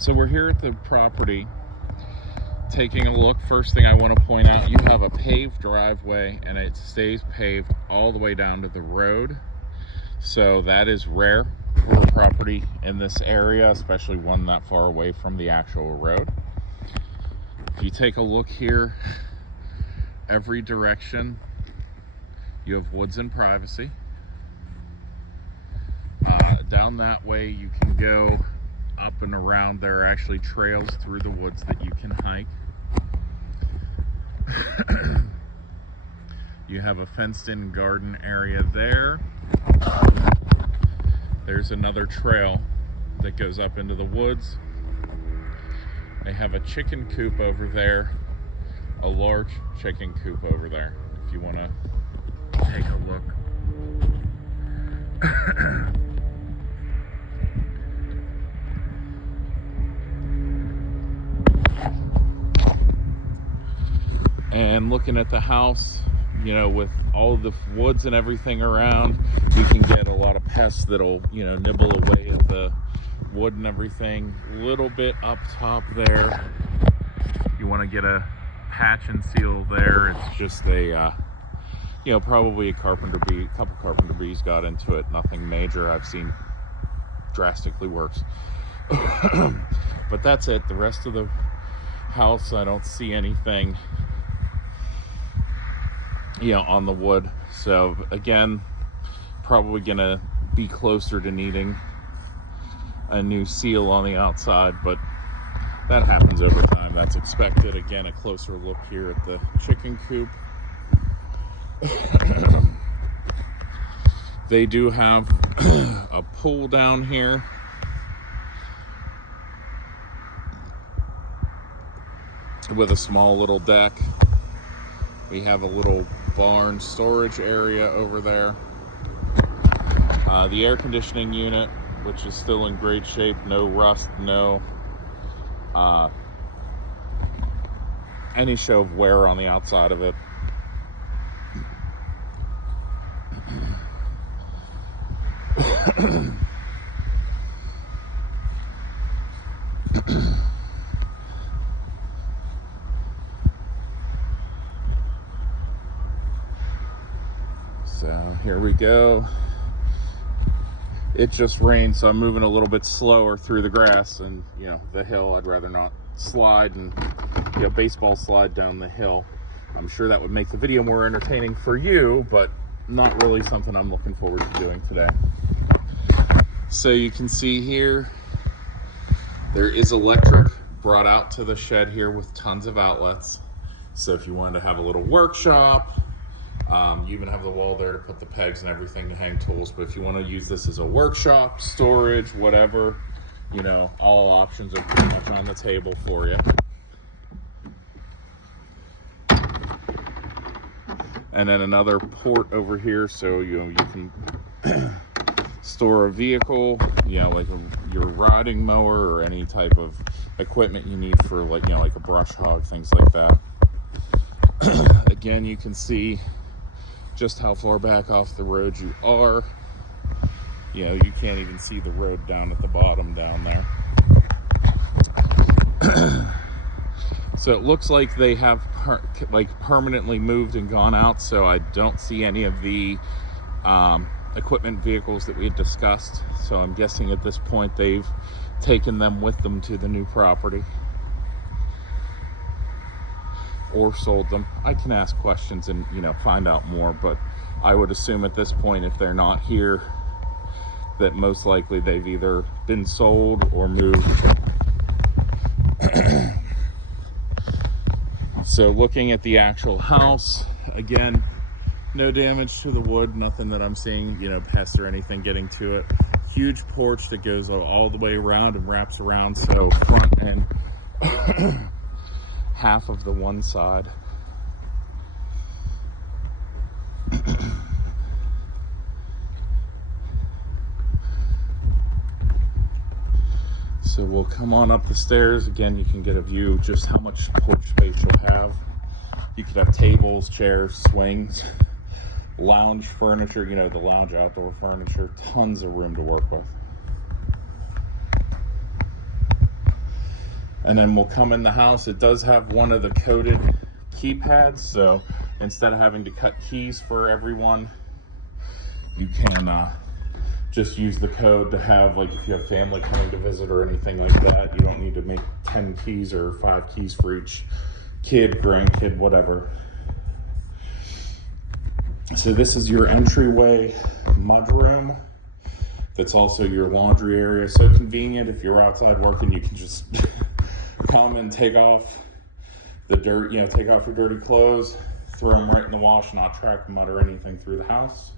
So we're here at the property taking a look. First thing I want to point out, you have a paved driveway and it stays paved all the way down to the road. So that is rare for a property in this area, especially one that far away from the actual road. If you take a look here, every direction you have woods and privacy. Down that way you can go up and around. There are actually trails through the woods that you can hike. You have a fenced-in garden area there. There's another trail that goes up into the woods. They have a chicken coop over there, a large chicken coop over there, if you want to take a look. And looking at the house, you know, with all the woods and everything around, you can get a lot of pests that'll, you know, nibble away at the wood and everything. A little bit up top there, you want to get a patch and seal there. It's just a, you know, probably a couple carpenter bees got into it. Nothing major. I've seen drastically worse. But that's it. The rest of the house, I don't see anything, you know, on the wood. So again, probably gonna be closer to needing a new seal on the outside, but that happens over time. That's expected. Again, a closer look here at the chicken coop. They do have a pool down here. With a small little deck. We have a little barn storage area over there. The air conditioning unit, which is still in great shape, no rust, no any show of wear on the outside of it. So here we go. It just rained, so I'm moving a little bit slower through the grass and, you know, the hill. I'd rather not slide and, you know, baseball slide down the hill. I'm sure that would make the video more entertaining for you, but not really something I'm looking forward to doing today. So you can see here, there is electric brought out to the shed here with tons of outlets. So if you wanted to have a little workshop, you even have the wall there to put the pegs and everything to hang tools. But if you want to use this as a workshop, storage, whatever, you know, all options are pretty much on the table for you. And then another port over here, so you know, you can store a vehicle, you know, like your riding mower or any type of equipment you need for, like, you know, like a brush hog, things like that. Again, you can see just how far back off the road you are. You know, you can't even see the road down at the bottom down there. So it looks like they have permanently moved and gone out, so I don't see any of the equipment vehicles that we had discussed. So I'm guessing at this point they've taken them with them to the new property or sold them. I can ask questions and, you know, find out more, but I would assume at this point, if they're not here, that most likely they've either been sold or moved. So looking at the actual house, again, no damage to the wood, nothing that I'm seeing, you know, pests or anything getting to it. Huge porch that goes all the way around and wraps around, so front and half of the one side. So we'll come on up the stairs. Again, you can get a view of just how much porch space you'll have. You could have tables, chairs, swings, lounge furniture, you know, the lounge outdoor furniture, tons of room to work with. And then we'll come in the house. It does have one of the coded keypads, so instead of having to cut keys for everyone, you can just use the code to have, like, if you have family coming to visit or anything like that, you don't need to make 10 keys or 5 keys for each kid, grandkid, whatever. So this is your entryway mudroom. That's also your laundry area. So convenient if you're outside working, you can just come and take off the dirt, take off your dirty clothes, throw them right in the wash, not track mud or anything through the house.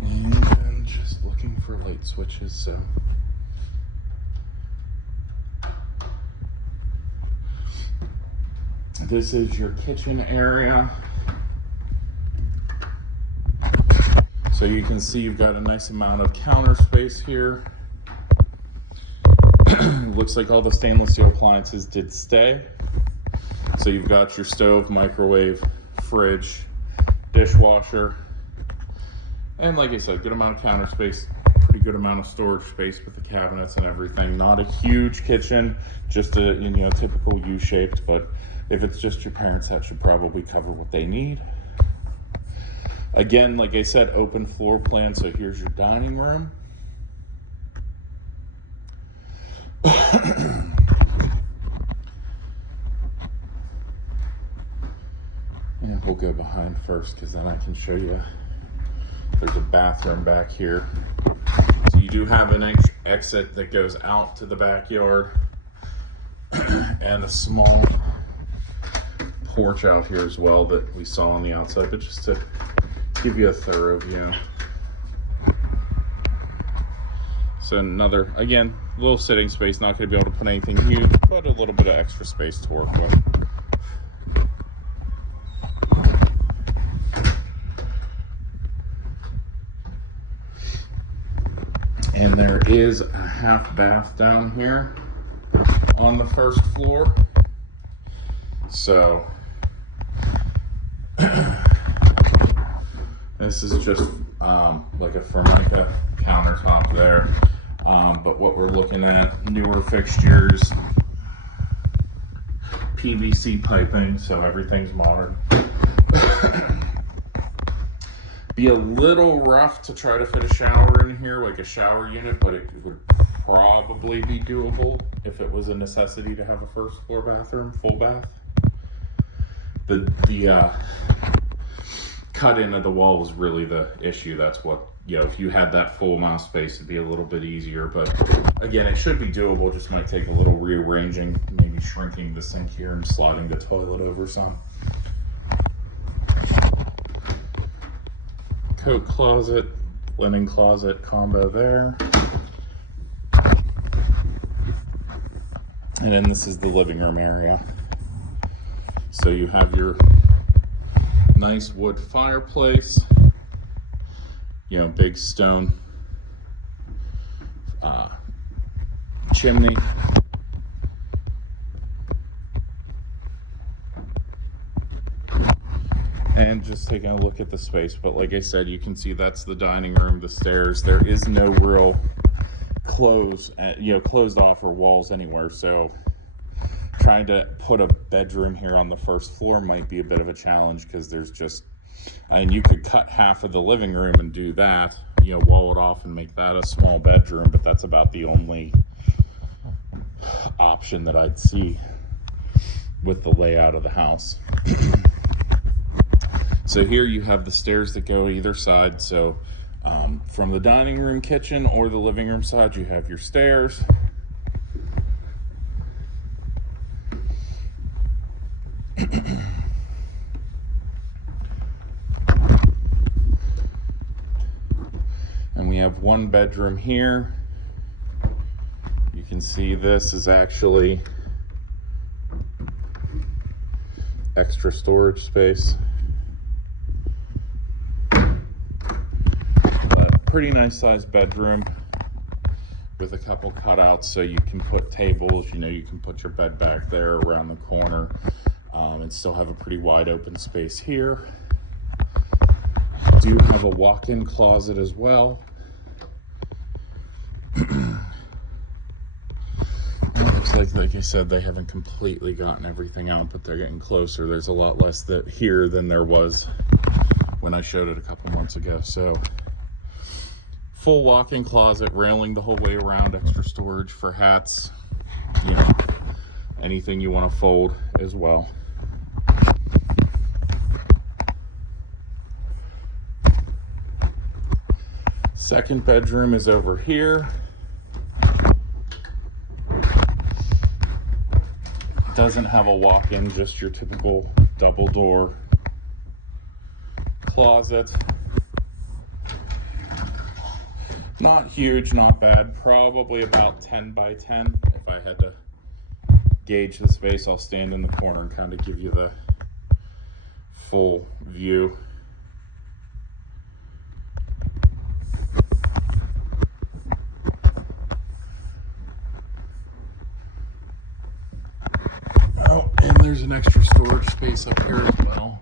And just looking for light switches, so. This is your kitchen area. So you can see you've got a nice amount of counter space here. Looks like all the stainless steel appliances did stay. So you've got your stove, microwave, fridge, dishwasher, and like I said, good amount of counter space, pretty good amount of storage space with the cabinets and everything. Not a huge kitchen, just a typical U-shaped, but if it's just your parents, that should probably cover what they need. Again, like I said, open floor plan. So here's your dining room. And we'll go behind first, because then I can show you. There's a bathroom back here. So you do have an exit that goes out to the backyard and a small porch out here as well that we saw on the outside, but just to give you a thorough view. So another, again, little sitting space, not going to be able to put anything huge, but a little bit of extra space to work with. And there is a half bath down here on the first floor. So this is just like a Formica countertop there. But what we're looking at, newer fixtures, PVC piping, so everything's modern. Be a little rough to try to fit a shower in here, like a shower unit, but it would probably be doable if it was a necessity to have a first floor bathroom, full bath. The cut in of the wall was really the issue. That's what, if you had that full amount of space, it'd be a little bit easier. But again, it should be doable. Just might take a little rearranging, maybe shrinking the sink here and sliding the toilet over some. Coat closet, linen closet combo there. And then this is the living room area. So you have your nice wood fireplace, big stone chimney. And just taking a look at the space, but like I said, you can see that's the dining room, the stairs. There is no real closed off or walls anywhere, so trying to put a bedroom here on the first floor might be a bit of a challenge, because there's just, you could cut half of the living room and do that, wall it off and make that a small bedroom, but that's about the only option that I'd see with the layout of the house. So here you have the stairs that go either side. So from the dining room, kitchen, or the living room side, you have your stairs. And we have one bedroom here. You can see this is actually extra storage space. Pretty nice sized bedroom with a couple cutouts, so you can put tables, you can put your bed back there around the corner, and still have a pretty wide open space here. Do have a walk-in closet as well. Well, it looks like I said, they haven't completely gotten everything out, but they're getting closer. There's a lot less that here than there was when I showed it a couple months ago. So full walk-in closet, railing the whole way around, extra storage for hats, you know, anything you want to fold as well. Second bedroom is over here. Doesn't have a walk-in, just your typical double door closet. Not huge, not bad. Probably about 10 by 10. If I had to gauge the space, I'll stand in the corner and kind of give you the full view. Oh, and there's an extra storage space up here as well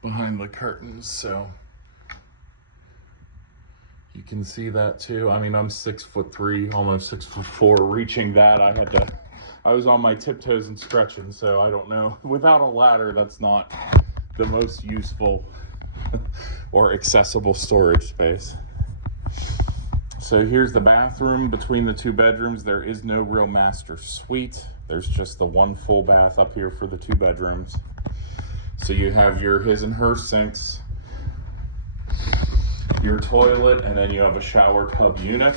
behind the curtains, so you can see that too. I mean, I'm 6'3", almost 6'4". Reaching that, I was on my tiptoes and stretching, so I don't know. Without a ladder, that's not the most useful or accessible storage space. So here's the bathroom between the two bedrooms. There is no real master suite. There's just the one full bath up here for the two bedrooms. So you have your his and her sinks, your toilet, and then you have a shower tub unit.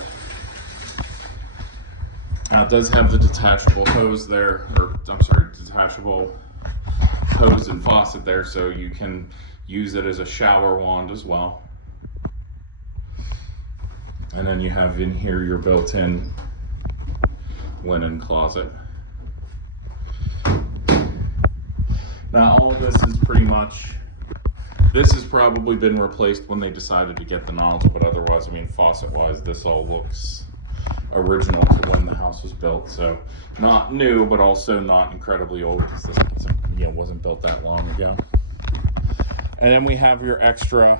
It does have the detachable hose there, or I'm sorry, detachable hose and faucet there, so you can use it as a shower wand as well. And then you have in here your built-in linen closet. Now all of this is pretty much, this has probably been replaced when they decided to get the nozzle, but otherwise, I mean, faucet-wise, this all looks original to when the house was built. So not new, but also not incredibly old, because this wasn't built that long ago. And then we have your extra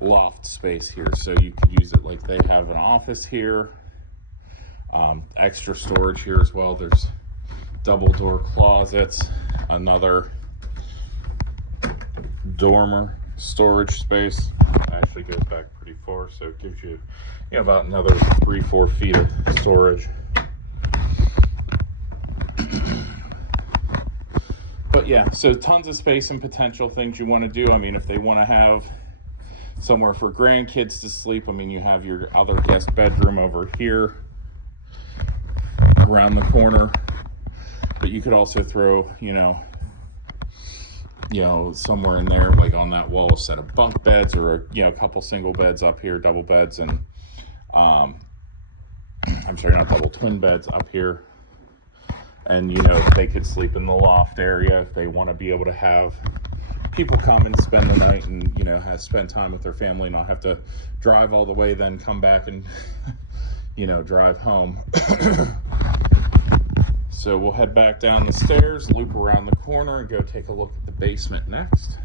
loft space here, so you could use it like they have an office here. Extra storage here as well. There's double door closets, another dormer storage space. Actually goes back pretty far, so it gives you, about another 3-4 feet of storage. But yeah, so tons of space and potential things you want to do. I mean, if they want to have somewhere for grandkids to sleep, I mean, you have your other guest bedroom over here around the corner, but you could also throw, somewhere in there, like on that wall, a set of bunk beds, or a couple single beds up here, double beds, and I'm sorry, not double, twin beds up here. And they could sleep in the loft area if they want to be able to have people come and spend the night and spend time with their family, and not have to drive all the way, then come back and drive home. So we'll head back down the stairs, loop around the corner, and go take a look at the basement next.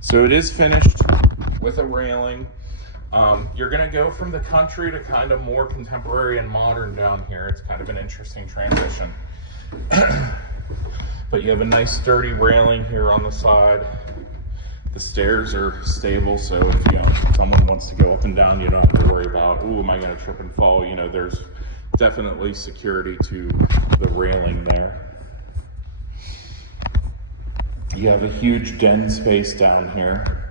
So it is finished with a railing. You're gonna go from the country to kind of more contemporary and modern down here. It's kind of an interesting transition. But you have a nice sturdy railing here on the side. The stairs are stable, so if someone wants to go up and down, you don't have to worry about, ooh, am I gonna trip and fall? There's definitely security to the railing there. You have a huge den space down here.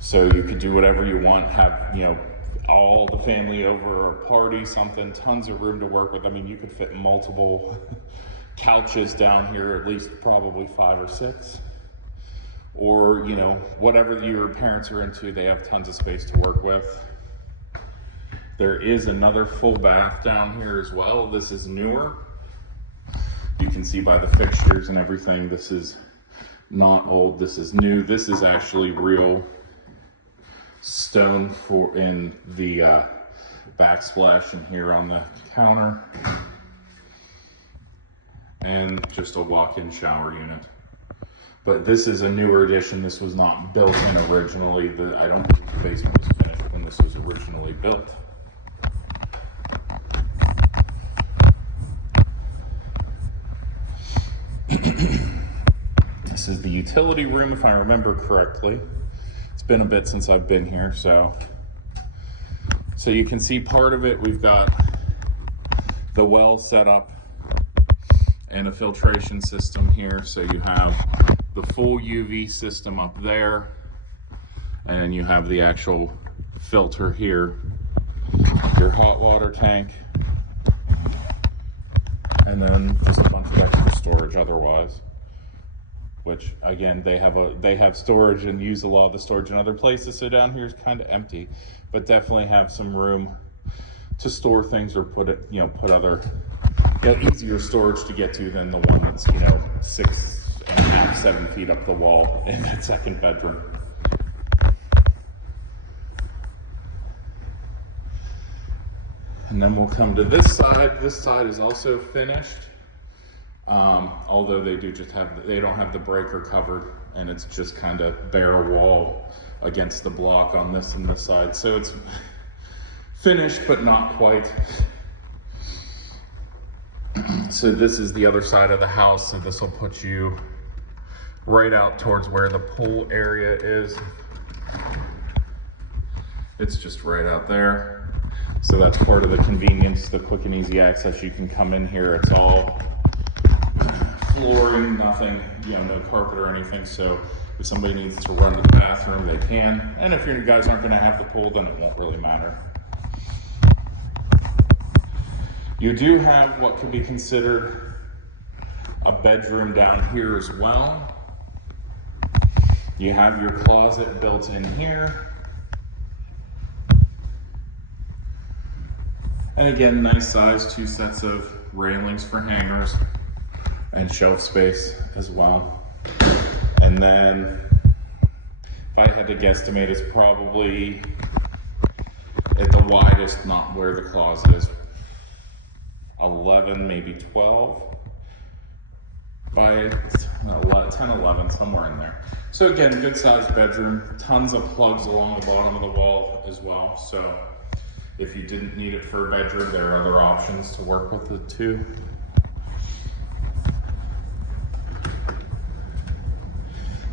So you could do whatever you want, have, all the family over, or party, something, tons of room to work with. I mean, you could fit multiple couches down here, at least probably 5 or 6. Or, whatever your parents are into, they have tons of space to work with. There is another full bath down here as well. This is newer. You can see by the fixtures and everything, this is Not old, this is new. This is actually real stone for in the backsplash in here on the counter. And just a walk-in shower unit. But this is a newer addition. This was not built in originally. I don't believe the basement was finished when this was originally built. This is the utility room, if I remember correctly. It's been a bit since I've been here, so you can see part of it. We've got the well set up and a filtration system here. So you have the full UV system up there, and you have the actual filter here, your hot water tank, and then just a bunch of extra storage otherwise. Which again, they have storage and use a lot of the storage in other places. So down here is kind of empty, but definitely have some room to store things or put other, easier storage to get to than the one that's 6.5, 7 feet up the wall in that second bedroom. And then we'll come to this side. This side is also finished. Although they don't have the breaker covered, and it's just kind of bare wall against the block on this and this side. So it's finished, but not quite. So this is the other side of the house. So this will put you right out towards where the pool area is. It's just right out there. So that's part of the convenience, the quick and easy access. You can come in here. It's all flooring, nothing, no carpet or anything. So if somebody needs to run to the bathroom, they can. And if you guys aren't going to have the pool, then it won't really matter. You do have what could be considered a bedroom down here as well. You have your closet built in here. And again, nice size, 2 sets of railings for hangers and shelf space as well. And then if I had to guesstimate, it's probably at the widest, not where the closet is, 11, maybe 12 by 10, 11, somewhere in there. So again, good sized bedroom, tons of plugs along the bottom of the wall as well. So if you didn't need it for a bedroom, there are other options to work with it too.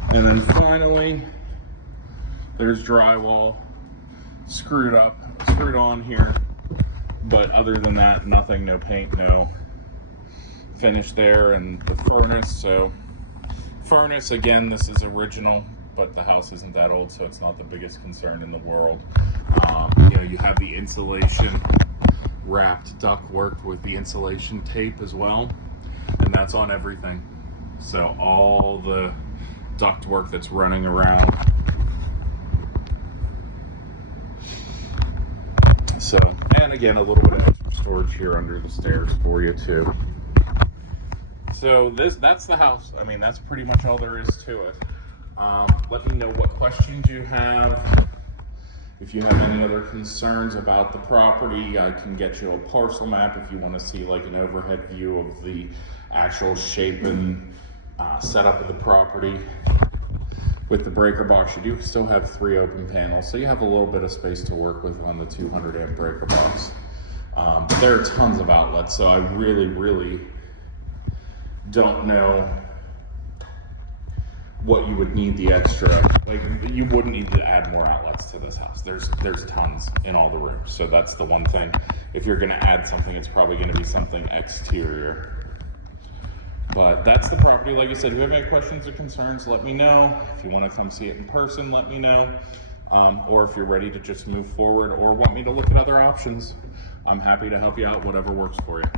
And then finally, there's drywall screwed on here. But other than that, nothing, no paint, no finish there. And the furnace, so furnace, again, this is original, but the house isn't that old, so it's not the biggest concern in the world. You have the insulation wrapped ductwork with the insulation tape as well, and that's on everything. So all the ductwork that's running around. So, and again, a little bit of extra storage here under the stairs for you too. So that's the house. I mean, that's pretty much all there is to it. Let me know what questions you have. If you have any other concerns about the property, I can get you a parcel map if you want to see like an overhead view of the actual shape and setup of the property. With the breaker box, you do still have 3 open panels, so you have a little bit of space to work with on the 200 amp breaker box. But there are tons of outlets, so I really don't know what you would need the extra. Like, you wouldn't need to add more outlets to this house. There's tons in all the rooms, so that's the one thing. If you're gonna add something, it's probably gonna be something exterior. But that's the property. Like I said, if you have any questions or concerns, let me know. If you want to come see it in person, let me know. Or if you're ready to just move forward or want me to look at other options, I'm happy to help you out, whatever works for you.